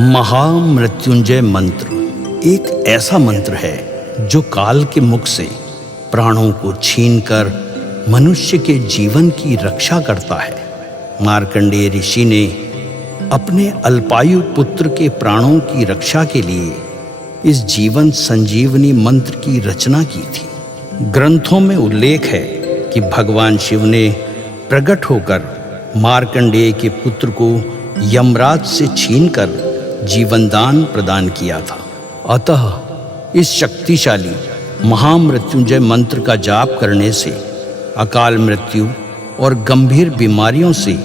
महामृत्युंजय मंत्र एक ऐसा मंत्र है जो काल के मुख से प्राणों को छीनकर मनुष्य के जीवन की रक्षा करता है। मार्कंडेय ऋषि ने अपने अल्पायु पुत्र के प्राणों की रक्षा के लिए इस जीवन संजीवनी मंत्र की रचना की थी। ग्रंथों में उल्लेख है कि भगवान शिव ने प्रकट होकर मार्कंडेय के पुत्र को यमराज से छीनकर जीवनदान प्रदान किया था। अतः इस शक्तिशाली महामृत्युंजय मंत्र का जाप करने से अकाल मृत्यु और गंभीर बीमारियों से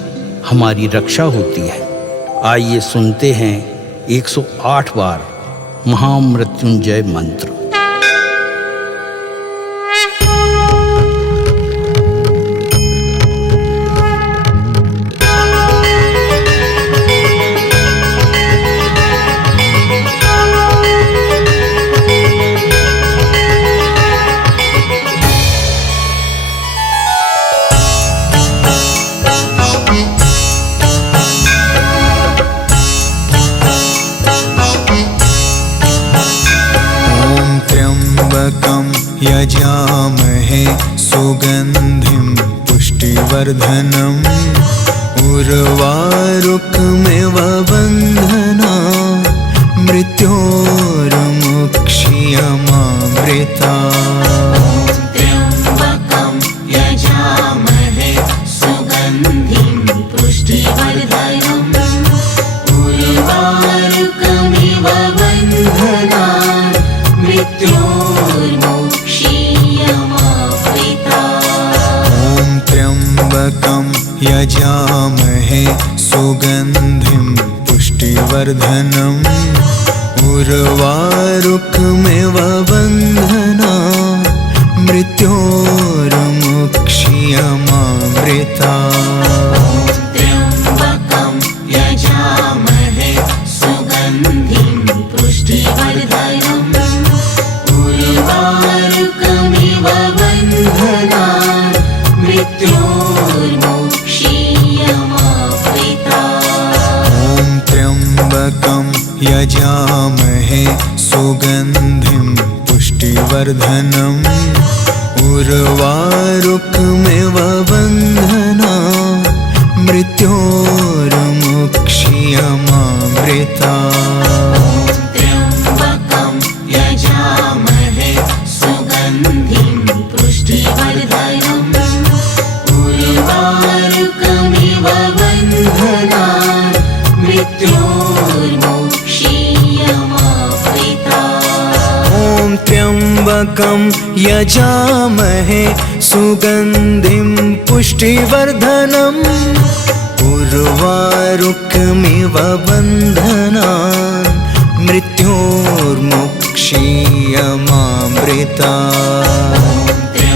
हमारी रक्षा होती है। आइए सुनते हैं 108 बार महामृत्युंजय मंत्र। यजामहे सुगंधिं पुष्टिवर्धनम् उर्वारुकमिव बन्धना मृत्योर्मुक्षीयमामृता। त्र्यम्बकं यजामहे सुगन्धिं पुष्टिवर्धनम् उर्वारुकमिव बन्धना त्र्यम्बकं यजामहे सुगन्धिं पुष्टिवर्धनम् उर्वारुकमिव बन्धना मृत्योर्मुक्षीयमामृता। त्र्यम्बकं यजामहे सुगन्धिं पुष्टिवर्धनम् उर्वारुकमिव बन्धना मृत्योर्मुक्षीयमामृता। त्र्यम्बकं यजामहे सुगन्धिं पुष्टिवर्धनम् उर्वारुकमिव बन्धना मृत्योर्मुक्षीयमामृता। त्र्यम्बकं यजामहे सुगन्धिं पुष्टिवर्धनम् उर्वारुकमिव बन्धना मृत्योर्मुक्षीयमामृता। त्र्यम्बकं यजामहे सुगन्धिं पुष्टिवर्धनम् उर्वारुकमिव बन्धना मृत्योर्मुक्षीयमामृता।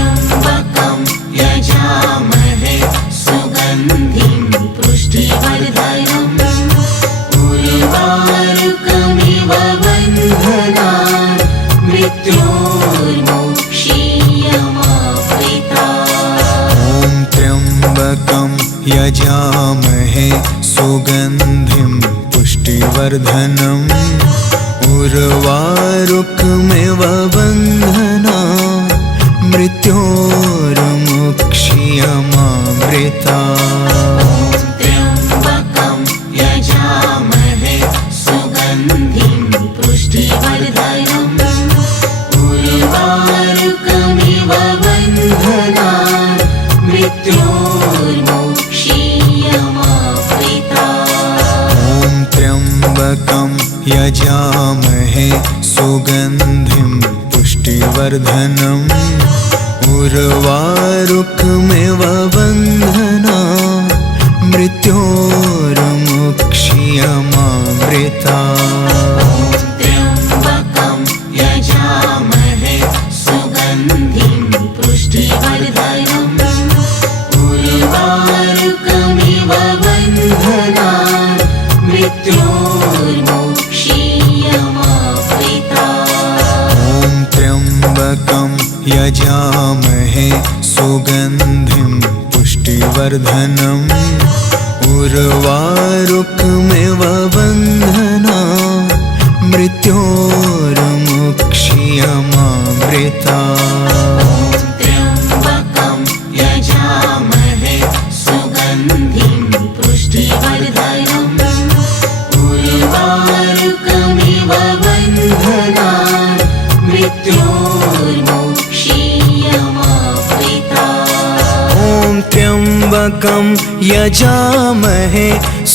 त्र्यम्बकं यजामहे सुगन्धिं पुष्टिवर्धनम् उर्वारुकमिव बन्धना मृत्योर्मुक्षीयमामृता। त्र्यम्बकं यजामहे सुगन्धिं पुष्टिवर्धनम् उर्वारुकमिव बन्धना मृत्योर्मुक्षीयमामृता। त्र्यम्बकं यजामहे सुगन्धिं पुष्टिवर्धनम् उर्वारुकमिव बन्धना मृत्योर्मुक्षीयमामृता। त्र्यम्बकं यजामहे सुगन्धिं पुष्टिवर्धनम् उर्वारुकमिव बन्धना मृत्योर्मुक्षीयमामृता। त्र्यम्बकं यजामहे सुगन्धिं पुष्टिवर्धनम् उर्वारुकमिव बन्धना मृत्योर्मुक्षीयमामृता। त्र्यम्बकं यजामहे सुगन्धिं पुष्टिवर्धनम् उर्वारुकमिव बन्धना मृत्योर्मुक्षीयमामृता त्र्यम्बकं यजामहे सुगन्धिं पुष्टिवर्धनम् उर्वारुकमिव बन्धनान् मृत्योर्मुक्षीयमामृता ॐ त्र्यम्बकं यजामहे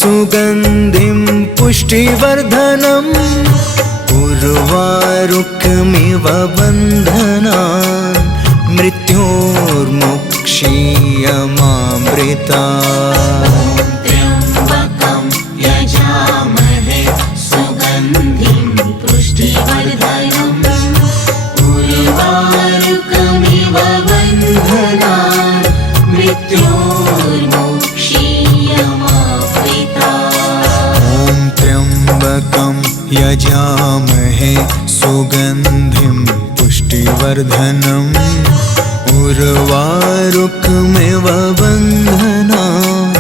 सुगन्धिं पुष्टिवर्धनम् उर्वारुकमिव बन्धनान् मृत्योर्मुक्षीयमामृता त्र्यम्बकं यजामहे सुगन्धिं पुष्टिवर्धनम् उर्वारुकमिव बन्धनान् मृत्योर्मुक्षीयमामृता ॐ त्र्यम्बकं यजामहे सुगन्धिं पुष्टिवर्धनम् उर्वारुकमिव बन्धनान्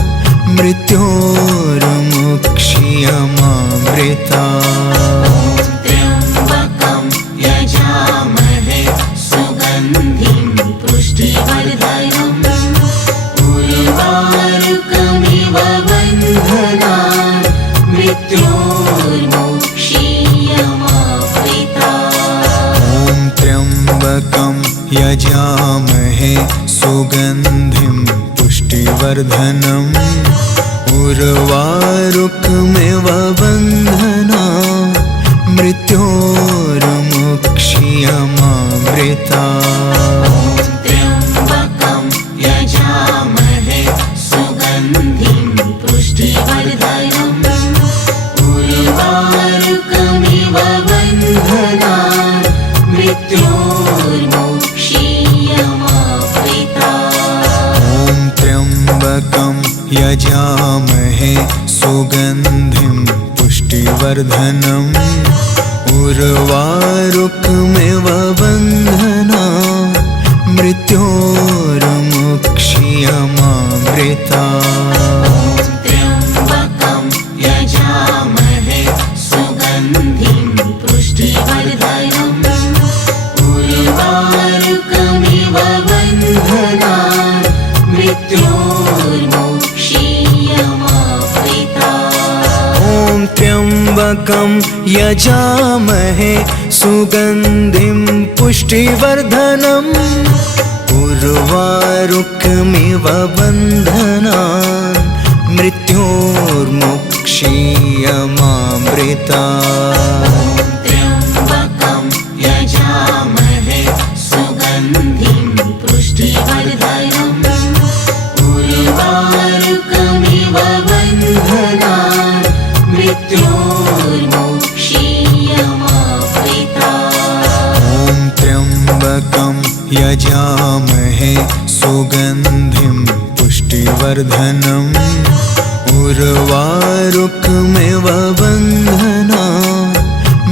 मृत्योर्मुक्षीयमामृता त्र्यम्बकं यजामहे सुगन्धिं पुष्टिवर्धनम् उर्वारुकमिव बन्धनान् मृत्योर्मुक्षीयमामृता ॐ त्र्यम्बकं यजामहे सुगन्धिं पुष्टिवर्धनम् उर्वारुकमिव बन्धनान् मृत्योर्मुक्षीयमामृता त्र्यम्बकं यजामहे सुगन्धिं पुष्टिवर्धनम् उर्वारुकमिव बन्धनान् मृत्योर्मुक्षीयमामृता ॐ त्र्यम्बकं यजामहे सुगन्धिं पुष्टिवर्धनम् उर्वारुकमिव बन्धनान् मृत्योर्मुक्षीयमामृता त्र्यम्बकं यजामहे सुगन्धिं पुष्टिवर्धनम् उर्वारुकमिव बन्धनान् मृत्योर्मुक्षीयमामृता ॐ त्र्यम्बकं यजामहे सुगन्धिं पुष्टिवर्धनम् उर्वारुकमिव बन्धनान् मृत्योर्मुक्षीयमामृता त्र्यम्बकं यजामहे सुगन्धिं पुष्टिवर्धनम् उर्वारुकमिव बन्धनान् मृत्योर्मुक्षीयमामृता ॐ त्र्यम्बकं यजामहे सुगन्धिं पुष्टिवर्धनम् उर्वारुकमिव बन्धनान्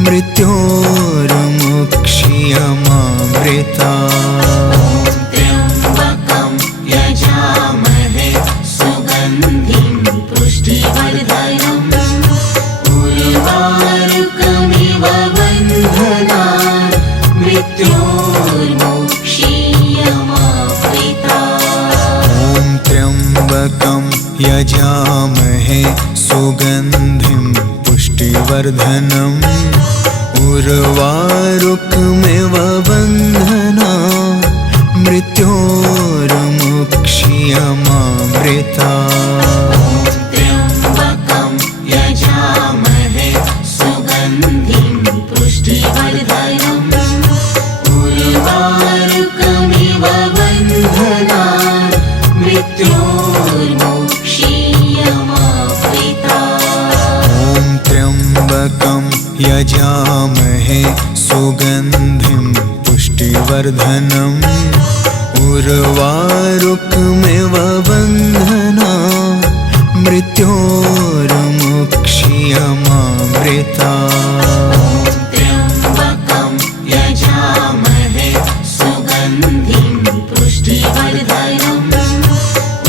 मृत्योर्मुक्षीयमामृता त्र्यम्बकं यजामहे सुगन्धिं पुष्टिवर्धनम् उर्वारुकमिव बन्धनान् मृत्योर्मुक्षीयमामृता ॐ त्र्यम्बकं यजामहे सुगन्धिं पुष्टिवर्धनम् उर्वारुकमिव बन्धनान् मृत्योर्मुक्षीयमामृता त्र्यम्बकं यजामहे सुगन्धिं पुष्टिवर्धनम् उर्वारुकमिव बन्धनान् मृत्योर्मुक्षीयमामृता ॐ त्र्यम्बकं यजामहे सुगन्धिं पुष्टिवर्धनम् उर्वारुकमिव बन्धनान् मृत्योर्मुक्षीयमामृता त्र्यम्बकं यजामहे सुगन्धिं पुष्टिवर्धनम्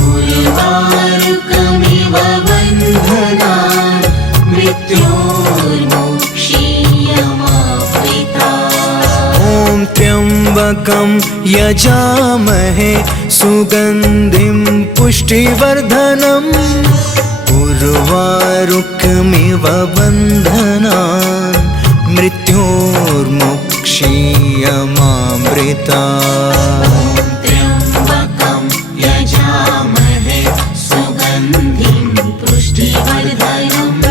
उर्वारुकमिव बन्धनान् मृत्योर्मुक्षीयमामृता त्र्यम्बकं यजामहे सुगन्धिं पुष्टिवर्धनम् उर्वारुकमिव बन्धनान् मृत्योर्मुक्षीयमामृतात्। त्र्यम्बकं यजामहे सुगन्धिं पुष्टिवर्धनम्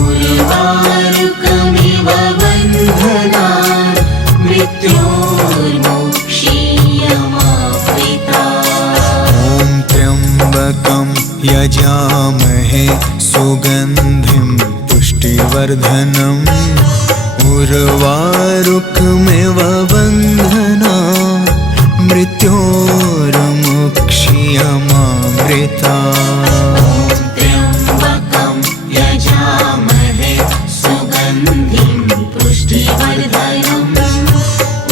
उर्वारुकमिव बन्धनान् मृत्योर्मुक्षीयमामृतात्। ॐ त्र्यम्बकं यजामहे सुगन्धिं पुष्टिवर्धनम् उर्वारुकमिव बन्धनान् मृत्योर्मुक्षीयमामृतात्। त्र्यम्बकं यजामहे सुगन्धिं पुष्टिवर्धनम्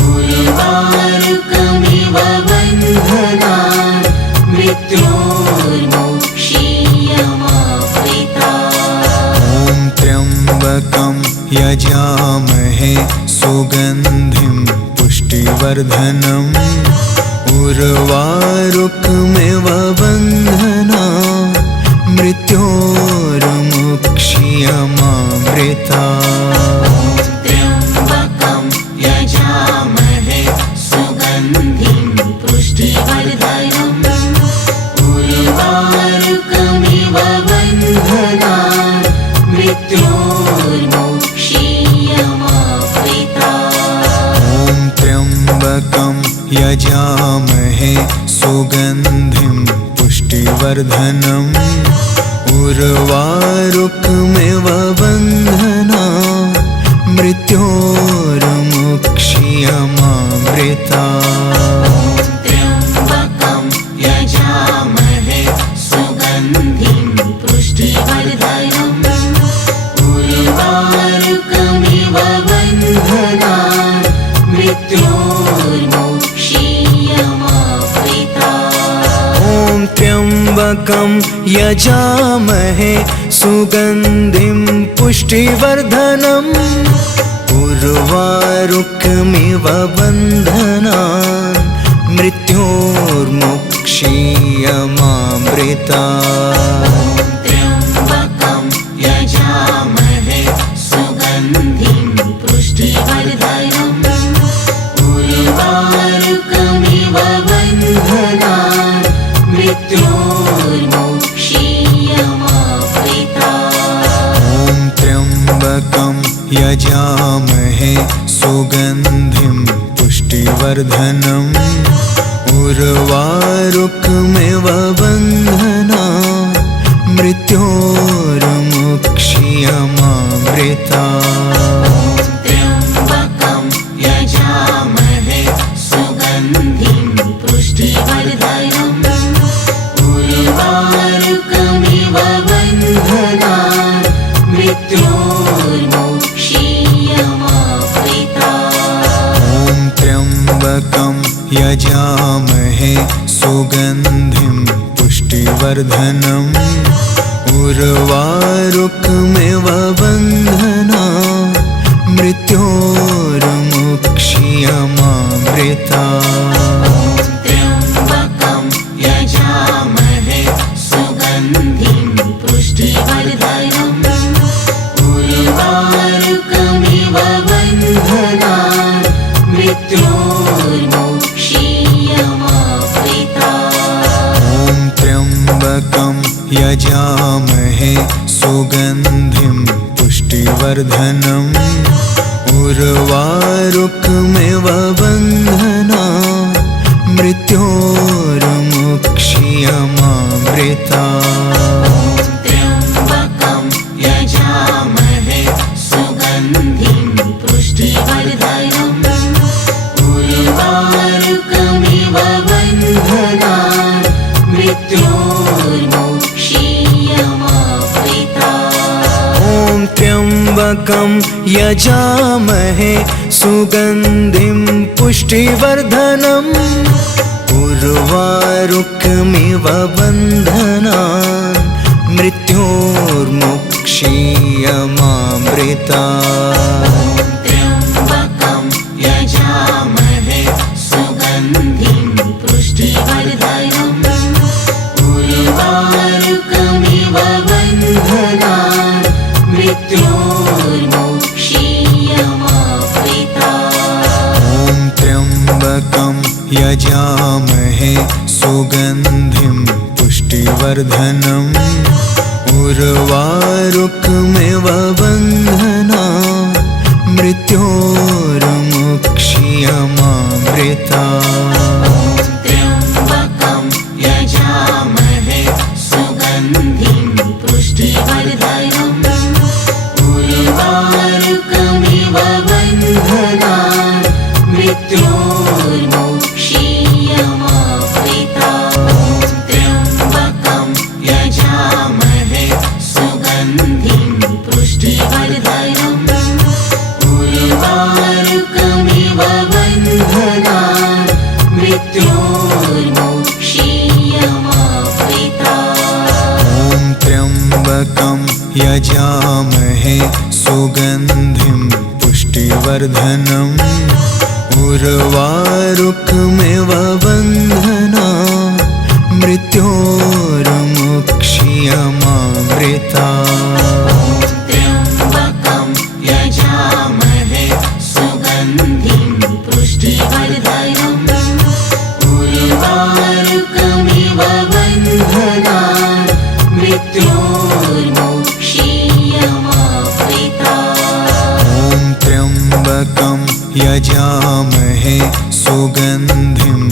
उर्वारुकमिव बन्धनान् मृत्योर्मुक्षीयमामृतात्। ॐ त्र्यम्बकं यजामहे सुगन्धिं पुष्टिवर्धनम् उर्वारुकमिव बन्धनान् मृत्योर्मुक्षीयमामृतात्। त्र्यम्बकं यजामहे सुगन्धिं पुष्टिवर्धनम् उर्वारुकमिव बन्धनान् मृत्योर्मुक्षीयमामृतात्। ॐ त्र्यम्बकं यजामहे सुगन्धिं पुष्टिवर्धनम् उर्वारुकमिव बन्धनान् मृत्योर्मुक्षीयमामृतात्। त्र्यम्बकं यजामहे सुगन्धिं पुष्टिवर्धनम् उर्वारुकमिव बन्धनान् मृत्योर्मुक्षीयमामृतात्। ॐ त्र्यम्बकं यजामहे सुगन्धिं पुष्टिवर्धनम् उर्वारुकमिव बन्धनान् मृत्योर्मुक्षीयमामृतात्। त्र्यम्बकं यजामहे सुगन्धिं पुष्टिवर्धनम् उर्वारुकमिव बन्धनान् मृत्योर्मुक्षीयमामृतात्। ॐ त्र्यम्बकं यजामहे सुगन्धिं पुष्टिवर्धनम् उर्वारुकमिव बन्धनान् मृत्योर्मुक्षीयमामृतात्। त्र्यम्बकं यजामहे सुगन्धिं पुष्टिवर्धनम् उर्वारुकमिव बन्धनान् मृत्योर्मुक्षीयमामृतात्। ॐ त्र्यम्बकं यजामहे सुगन्धिं पुष्टिवर्धनम् उर्वारुकमिव बन्धनान् मृत्योर्मुक्षीयमामृतात्। त्र्यम्बकं यजामहे सुगन्धिं पुष्टिवर्धनम् उर्वारुकमिव बन्धनान् मृत्योर्मुक्षीयमामृतात्। ॐ त्र्यम्बकं यजामहे सुगन्धिं पुष्टिवर्धनम् उर्वारुकमिव बन्धनान् मृत्योर्मुक्षीयमामृतात्। त्र्यम्बकं यजामहे सुगन्धिं पुष्टिवर्धनम् उर्वारुकमिव बन्धनान् मृत्योर्मुक्षीयमामृतात्। ॐ त्र्यम्बकं यजामहे सुगन्धिं पुष्टिवर्धनम् उर्वारुकमिव बन्धनान् मृत्योर्मुक्षीयमामृतात्। त्र्यम्बकं यजामहे मृत्योर्मुक्षीयमामृता ॐ त्र्यम्बकं यजामहे सुगन्धिं पुष्टिवर्धनम् उर्वारुकमिव बन्धनान् मृत्योर्मुक्षीयमामृता त्र्यम्बकं यजामहे सुगन्धिं पुष्टिवर्धनम् उर्वारुकमिव बन्धनान् मृत्योर्मुक्षीयमामृता त्र्यम्बकं यजामहे सुगन्धिं पुष्टिवर्धनम् उर्वारुकमिव बन्धनान् मृत्योर्मुक्षीयमामृता ॐ त्र्यम्बकं यजामहे सुगन्धिं पुष्टिवर्धनम् उर्वारुकमिव बन्धनान् मृत्योर्मुक्षीयमामृता त्र्यम्बकं यजामहे सुगन्धिं पुष्टिवर्धनम् उर्वारुकमिव बन्धनान् मृत्योर्मुक्षीयमामृता ॐ त्र्यम्बकं यजामहे सुगन्धिं पुष्टिवर्धनम्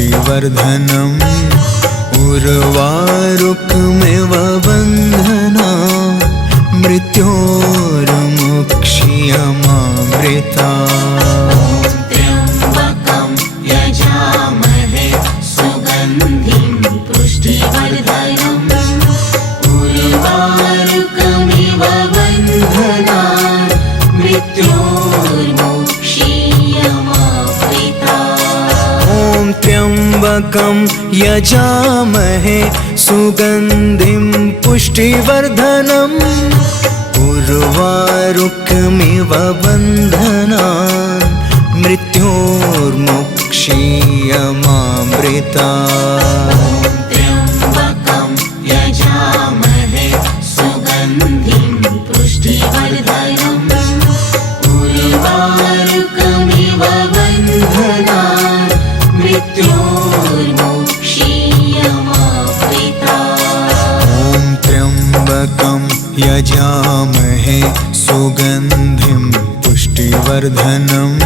उर्वारुकमिव बन्धनान् मृत्योर्मुक्षीयमामृता त्र्यम्बकं यजामहे सुगन्धिं पुष्टिवर्धनम् उर्वारुकमिव बन्धनान् मृत्योर्मुक्षीयमामृता ॐ त्र्यम्बकं यजामहे सुगन्धिं पुष्टिवर्धनम् उर्वारुकमिव बन्धनान् मृत्योर्मुक्षीयमामृता त्र्यम्बकं यजामहे सुगन्धिं पुष्टिवर्धनम्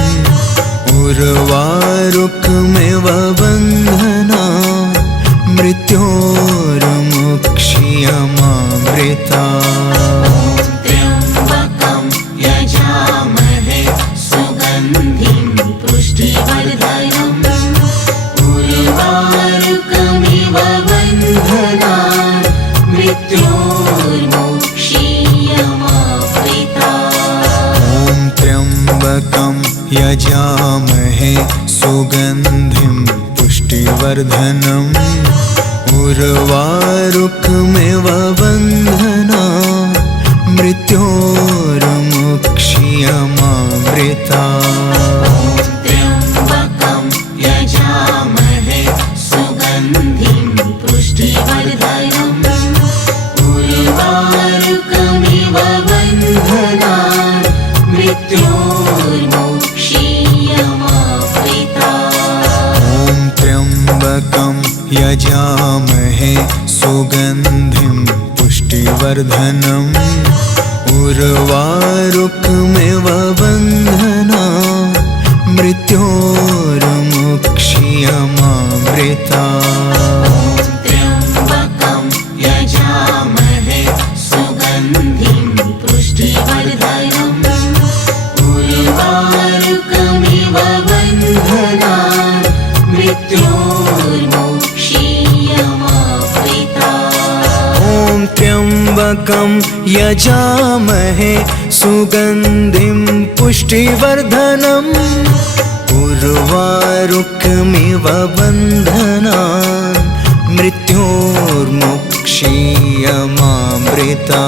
उर्वारुकमिव बन्धनान् मृत्योर्मुक्षीयमामृता ॐ त्र्यम्बकं यजामहे सुगन्धिं पुष्टिवर्धनम् उर्वारुकमिव बन्धनान् मृत्योर्मुक्षीयमामृता त्र्यम्बकं यजामहे सुगन्धिं पुष्टिवर्धनम् उर्वारुकमिव बन्धनान् मृत्योर्मुक्षीयमामृता ॐ त्र्यम्बकं यजामहे सुगन्धिं पुष्टिवर्धनम् उर्वारुकमिव बन्धनान् मृत्योर्मुक्षीयमामृता त्र्यम्बकं यजामहे सुगन्धिं पुष्टिवर्धनम् उर्वारुकमिव बन्धनान् मृत्योर्मुक्षीयमामृता ॐ त्र्यम्बकं यजामहे सुगन्धिं पुष्टिवर्धनम् उर्वारुकमिव बन्धनान् मृत्योर्मुक्षीयमामृता त्र्यम्बकं यजामहे सुगन्धिं पुष्टिवर्धनम् उर्वारुकमिव बन्धनान् मृत्योर्मुक्षीयमामृता ॐ त्र्यम्बकं यजामहे सुगन्धिं पुष्टिवर्धनम् उर्वारुकमिव बन्धनान् मृत्योर्मुक्षीयमामृता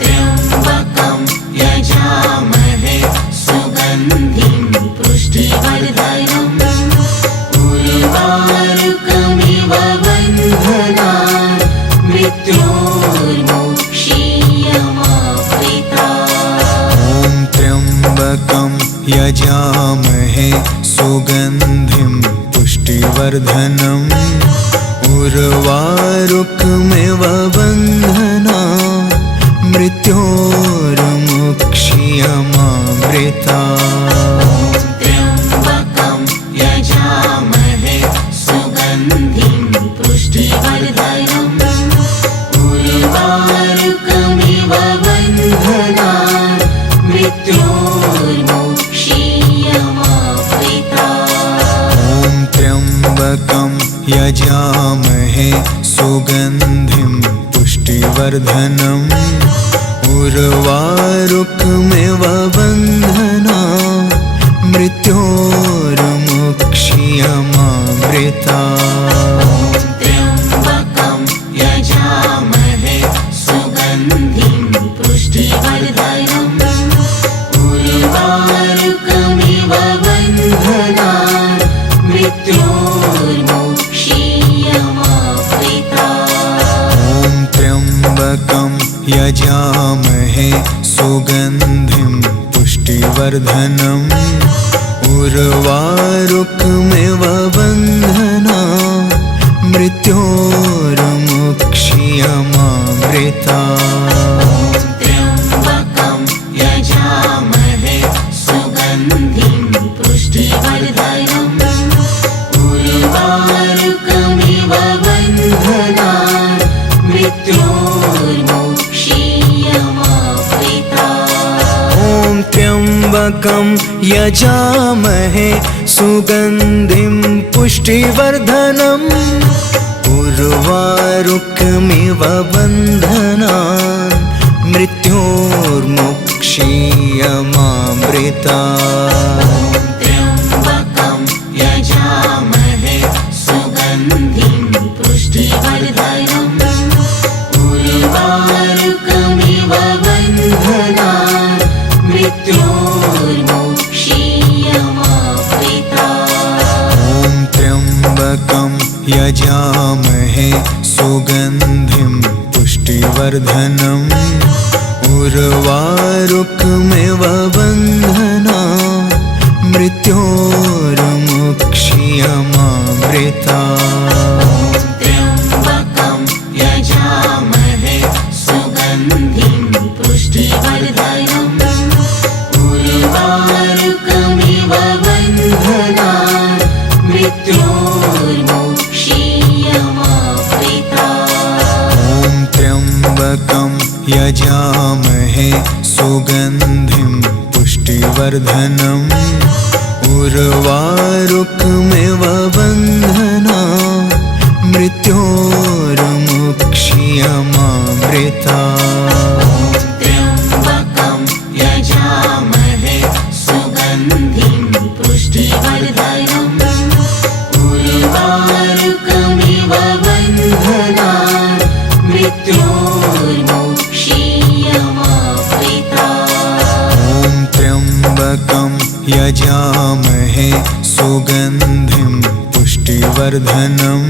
त्र्यम्बकं यजामहे सुगन्धिं पुष्टिवर्धनम् उर्वारुकमिव बन्धनान् मृत्योर्मुक्षीयमामृता यजामहे सुगन्धिं पुष्टिवर्धनम् उर्वारुकमिव बन्धनात् मृत्योर्मुक्ष्यमामृतात्। त्र्यम्बकं यजामहे सुगन्धिं पुष्टिवर्धनम् उर्वारुकमिव बन्धनात् मृत्योर्मुक्ष्यमामृतात्। ॐ त्र्यम्बकं यजामहे सुगन्धिं पुष्टिवर्धनम् उर्वारुकमिव बन्धनात् मृत्योर्मुक्ष्यमामृतात्। त्र्यम्बकं यजामहे सुगन्धिं पुष्टिवर्धनम् उर्वारुकमिव बन्धनात् मृत्योर्मुक्ष्यमामृतात्। ॐ त्र्यम्बकं यजामहे सुगन्धिं पुष्टिवर्धनम् उर्वारुकमिव बन्धनात् मृत्योर्मुक्ष्यमामृतात्। त्र्यम्बकं यजामहे सुगन्धिं पुष्टिवर्धनम् उर्वारुकमिव बन्धनात् मृत्योर्मुक्ष्यमामृतात्। ॐ त्र्यम्बकं यजामहे सुगन्धिं पुष्टिवर्धनम् उर्वारुकमिव बन्धनात् मृत्योर्मुक्ष्यमामृतात्। त्र्यम्बकं यजामहे सुगन्धिं पुष्टिवर्धनम् उर्वारुकमिव बन्धनात् मृत्योर्मुक्ष्यमामृतात्। ॐ त्र्यम्बकं यजामहे सुगन्धिं पुष्टिवर्धनम् उर्वारुकमिव बन्धनात् मृत्योर्मुक्ष्यमामृतात्। त्र्यम्बकं यजामहे सुगन्धिं पुष्टिवर्धनम् उर्वारुकमिव बन्धनात् मृत्योर्मुक्ष्यमामृतात्। ॐ त्र्यम्बकं यजामहे सुगन्धिं पुष्टिवर्धनम् उर्वारुकमिव बन्धनात् मृत्योर्मुक्ष्यमामृतात्। त्र्यम्बकं यजामहे सुगन्धिं पुष्टिवर्धनम् उर्वारुकमिव बन्धनात् मृत्योर्मुक्ष्यमामृतात्। ॐ त्र्यम्बकं यजामहे सुगन्धिं पुष्टिवर्धनम्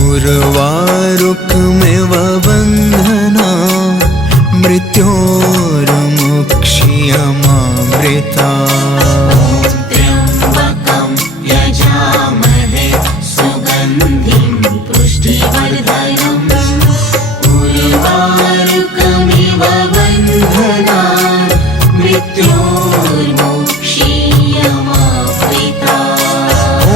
उर्वारुकमिव बन्धनात् मृत्योर्मुक्ष्यमामृतात्। त्र्यम्बकं यजामहे सुगन्धिं पुष्टिवर्धनम् उर्वारुकमिव बन्धनात् मृत्योर्मुक्ष्यमामृतात्। ॐ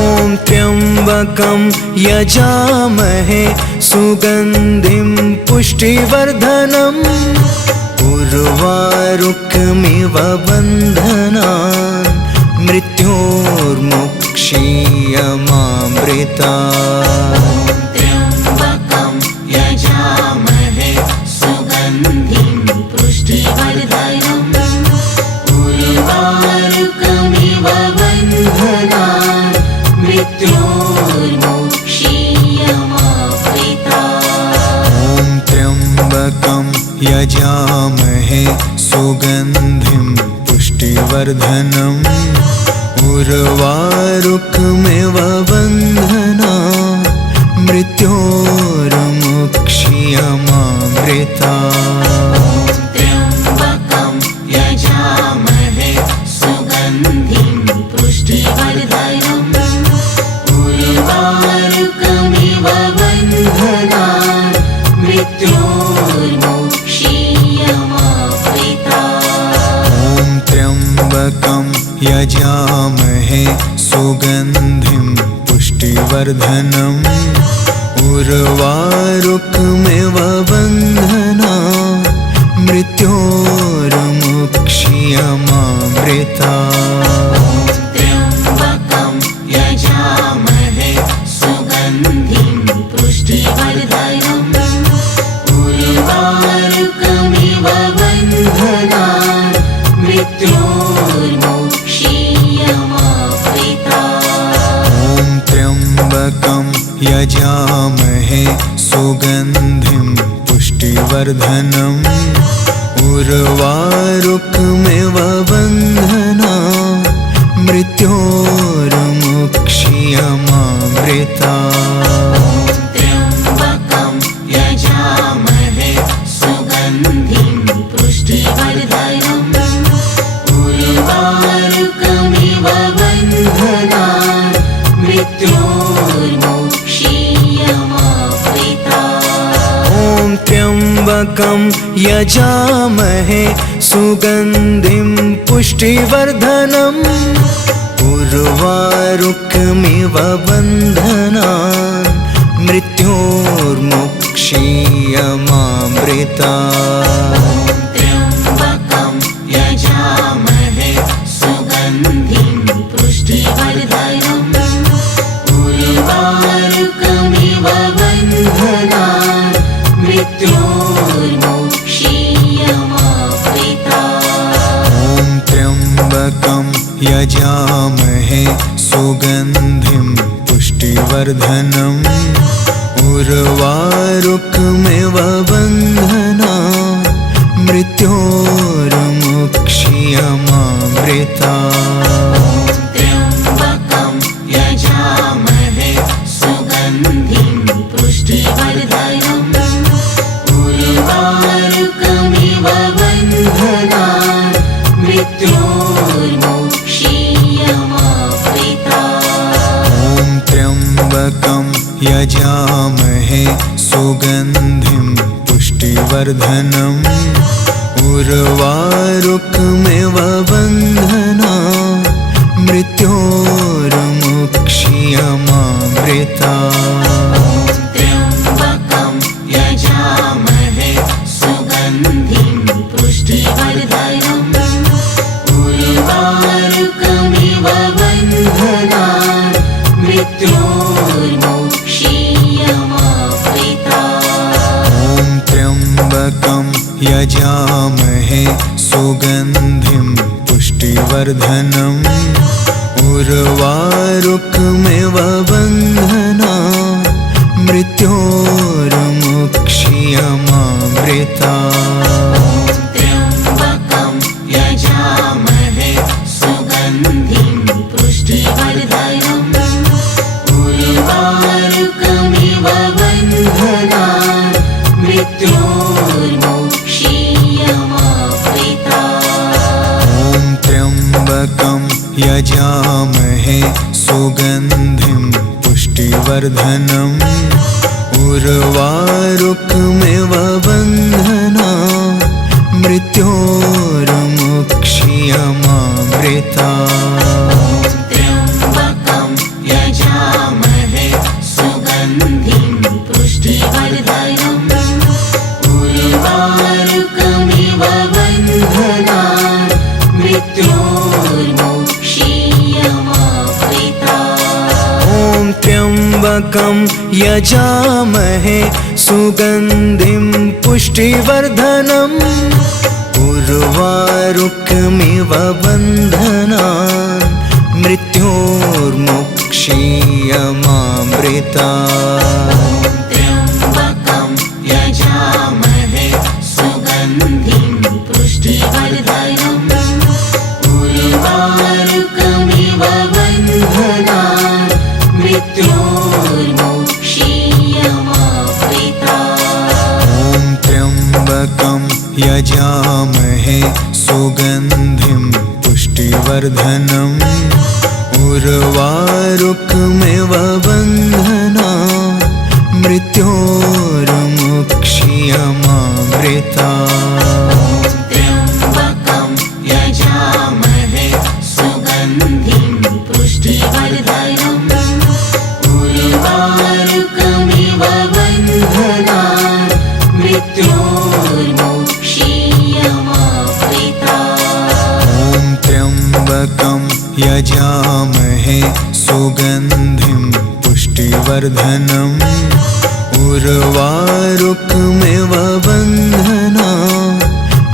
त्र्यम्बकं यजामहे सुगन्धिं पुष्टिवर्धनम् उर्वारुकमिव बन्धनात् मृत्योर्मुक्ष्यमामृतात्। त्र्यम्बकं यजामहे सुगन्धिं पुष्टिवर्धनम् उर्वारुकमिव बन्धनात् मृत्योर्मुक्ष्यमामृतात्। ॐ त्र्यम्बकं यजामहे सुगन्धिं पुष्टिवर्धनम् उर्वारुकमिव बन्धनात् मृत्योर्मुक्ष्यमामृतात्। त्र्यम्बकं यजामहे सुगन्धिं मृत्योर्मुक्षीयमामृता ॐ त्र्यम्बकं यजामहे सुगन्धिं पुष्टिवर्धनम् उर्वारुकमिव बन्धनात् मृत्योर्मुक्षीयमामृता त्र्यम्बकं यजामहे सुगन्धिं पुष्टिवर्धनम् उर्वारुकमिव बन्धनात् मृत्योर्मुक्षीयमामृता ॐ त्र्यम्बकं यजामहे सुगन्धिं पुष्टिवर्धनम् उर्वारुकमिव बन्धनात् मृत्योर्मुक्षीयमामृता त्र्यम्बकं यजामहे सुगन्धिं पुष्टिवर्धनम् उर्वारुकमिव बन्धनात् मृत्योर्मुक्षीयमामृता ॐ त्र्यम्बकं यजामहे सुगन्धिं पुष्टिवर्धनम् उर्वारुकमिव बन्धनात् मृत्योर्मुक्षीयमामृता त्र्यम्बकं यजामहे सुगन्धिं पुष्टिवर्धनम् उर्वारुकमिव बन्धनात् मृत्योर्मुक्षीयमामृता ॐ त्र्यम्बकं यजामहे सुगन्धिं पुष्टिवर्धनम् उर्वारुकमिव बन्धनात् मृत्योर्मुक्षीयमामृता त्र्यम्बकं यजामहे सुगन्धिं पुष्टिवर्धनम् उर्वारुकमिव बन्धनात् मृत्योर्मुक्षीयमामृता ॐ त्र्यम्बकं यजामहे सुगन्धिं पुष्टिवर्धनम् उर्वारुकमिव बन्धनात् मृत्योर्मुक्षीयमामृता त्र्यम्बकं यजामहे सुगन्धिं पुष्टिवर्धनम् उर्वारुकमिव बन्धनात् मृत्योर्मुक्षीयमामृता ॐ त्र्यम्बकं यजामहे सुगन्धिं पुष्टिवर्धनम् उर्वारुकमिव बन्धनात् मृत्योर्मुक्षीयमामृता त्र्यम्बकं यजामहे सुगन्धिं पुष्टिवर्धनम् उर्वारुकमिव बन्धनात् मृत्योर्मुक्षीयमामृता ॐ त्र्यम्बकं यजामहे सुगन्धिं पुष्टिवर्धनम् उर्वारुकमिव बन्धनात् मृत्योर्मुक्षीयमामृता त्र्यम्बकं यजामहे सुगन्धिं पुष्टिवर्धनम् उर्वारुकमिव बन्धनात् मृत्योर्मुक्षीयमामृता ॐ त्र्यम्बकं यजामहे सुगन्धिं पुष्टिवर्धनम् उर्वारुकमिव बन्धनात् मृत्योर्मुक्षीयमामृता त्र्यम्बकं यजामहे सुगन्धिं पुष्टिवर्धनम् उर्वारुकमिव बन्धनात् मृत्योर्मुक्षीयमामृता ॐ त्र्यम्बकं यजामहे सुगन्धिं पुष्टिवर्धनम् उर्वारुकमिव बन्धनात् मृत्योर्मुक्षीयमामृतात् त्र्यम्बकं यजामहे सुगन्धिं पुष्टिवर्धनम् उर्वारुकमिव बन्धनान् मृत्योर्मुक्षीयमामृतात् ॐ त्र्यम्बकं यजामहे सुगन्धिं पुष्टिवर्धनम् उर्वारुकमिव बन्धनान्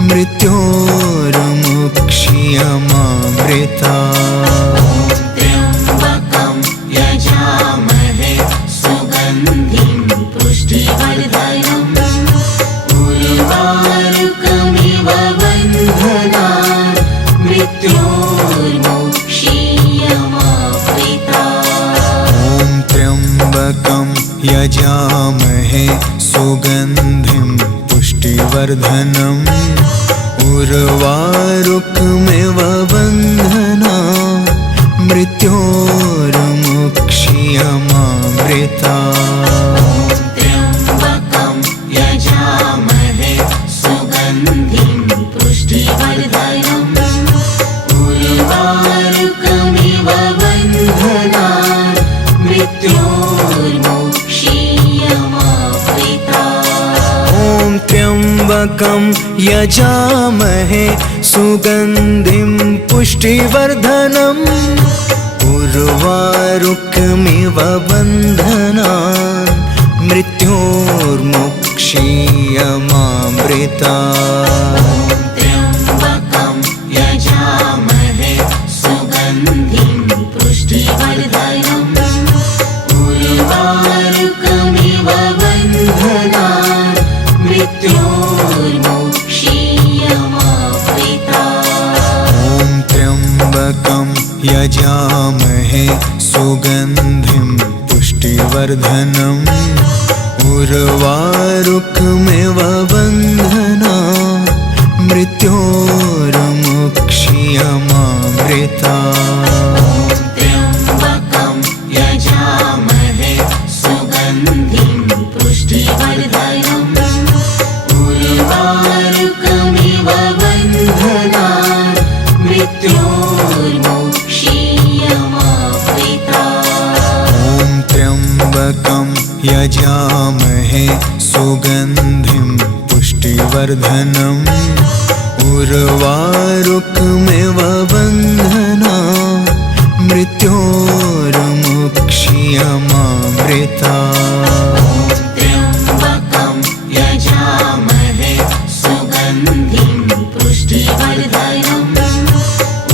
मृत्योर्मुक्षीयमामृतात् त्र्यम्बकं यजामहे सुगन्धिं पुष्टिवर्धनम् उर्वारुकमिव बन्धनान् मृत्योर्मुक्षीयमामृतात् ॐ त्र्यम्बकं यजामहे सुगन्धिं पुष्टिवर्धनम् उर्वारुकमिव बन्धनान् मृत्योर्मुक्षीयमामृतात् त्र्यम्बकं यजामहे सुगन्धिं पुष्टिवर्धनम् उर्वारुकमिव बन्धनान् मृत्योर्मुक्षीयमामृतात् ॐ त्र्यम्बकं यजामहे सुगन्धिं पुष्टिवर्धनम् उर्वारुकमिव बन्धनान् मृत्योर्मुक्षीयमामृतात् त्र्यम्बकं यजामहे सुगन्धिं पुष्टिवर्धनम् उर्वारुकमिव बन्धनान् मृत्योर्मुक्षीयमामृतात् ॐ त्र्यम्बकं यजामहे सुगन्धिं पुष्टिवर्धनम् उर्वारुकमिव बन्धनान् मृत्योर्मुक्षीयमामृतात् त्र्यम्बकं यजामहे सुगन्धिं पुष्टिवर्धनम् उर्वारुकमिव बन्धनान् मृत्योर्मुक्षीयमामृतात् ॐ त्र्यम्बकं यजामहे सुगन्धिं पुष्टिवर्धनम् उर्वारुकमिव बन्धनान् मृत्योर्मुक्षीयमामृतात् त्र्यम्बकं यजामहे सुगन्धिं पुष्टिवर्धनम्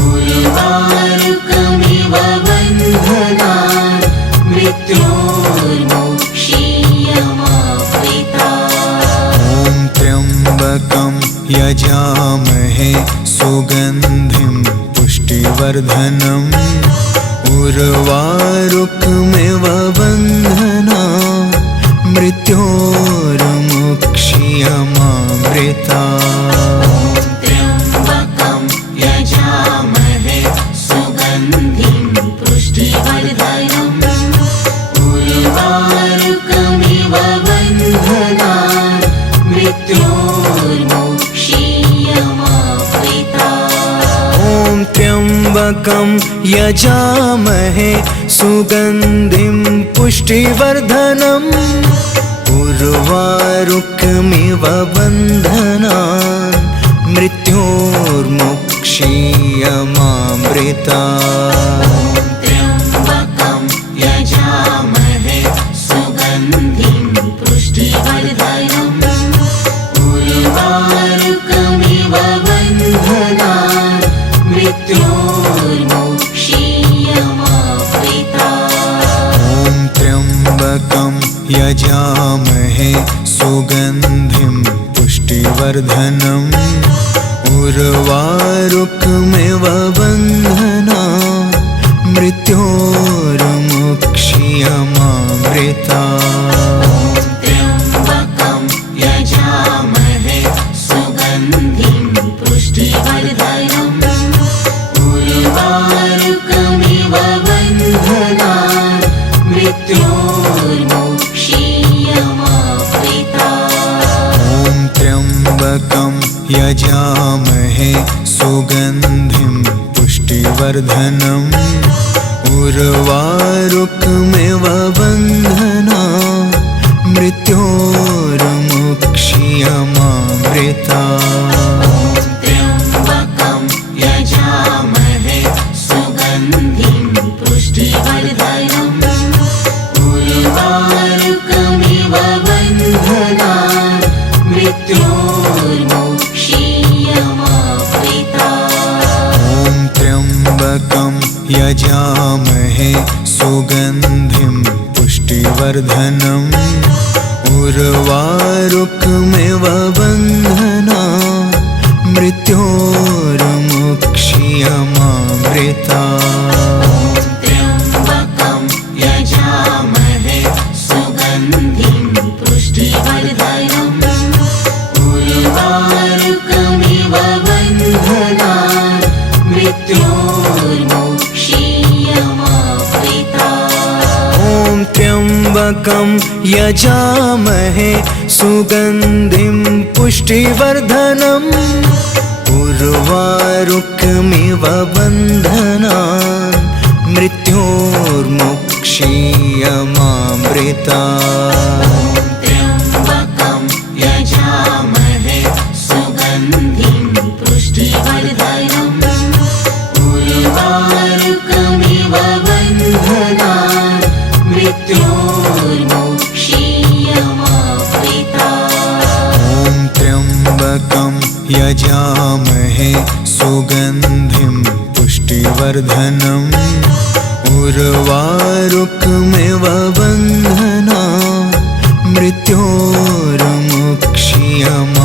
उर्वारुकमिव बन्धनान् मृत्योर्मुक्षीयमामृतात् ॐ त्र्यम्बकं यजामहे सुगन्धिं पुष्टिवर्धनम् उर्वारुकमिव बन्धनान् मृत्योर्मुक्षीयमामृतात् त्र्यम्बकं यजामहे सुगन्धिं पुष्टिवर्धनम् उर्वारुकमिव बन्धनान् मृत्योर्मुक्षीयमामृतात् ॐ त्र्यम्बकं यजामहे सुगन्धिं पुष्टिवर्धनम् उर्वारुकमिव बन्धनान् मृत्योर्मुक्षीयमामृतात् त्र्यम्बकं यजामहे सुगन्धिं पुष्टिवर्धनम् उर्वारुकमिव बन्धनान् मृत्योर्मुक्षीयमामृतात् ॐ त्र्यम्बकं यजामहे सुगन्धिं पुष्टिवर्धनम् उर्वारुकमिव बन्धनान् मृत्योर्मुक्षीयमामृतात् त्र्यम्बकं यजामहे सुगन्धिं पुष्टिवर्धनम् उर्वारुकमिव बन्धनान् मृत्योर्मुक्षीयमामृतात् त्र्यम्बकं यजामहे सुगन्धिं पुष्टिवर्धनम् उर्वारुकमिव बन्धनान् मृत्योर्मुक्ष्यमामृतात्। त्र्यम्बकं यजामहे सुगन्धिं पुष्टिवर्धनम् उर्वारुकमिव बन्धनान् मृत्योर्मुक्ष्यमामृतात्। ॐ त्र्यम्बकं यजामहे सुगन्धिं पुष्टिवर्धनम् उर्वारुकमिव बन्धनान् मृत्योर्मुक्ष्यमामृतात्। त्र्यम्बकं यजामहे सुगन्धिं पुष्टिवर्धनम् उर्वारुकमिव बन्धनान् मृत्योर्मुक्ष्यमामृतात्। ॐ त्र्यम्बकं यजामहे सुगन्धिं पुष्टिवर्धनम् उर्वारुकमिव बन्धनान् मृत्योर्मुक्ष्यमामृतात्। त्र्यम्बकं यजामहे सुगन्धिं पुष्टिवर्धनम् उर्वारुकमिव बन्धनान् मृत्योर्मुक्ष्यमामृतात्। ॐ त्र्यम्बकं यजामहे सुगन्धिं पुष्टिवर्धनम् उर्वारुकमिव बन्धनान् मृत्योर्मुक्ष्यमामृतात्।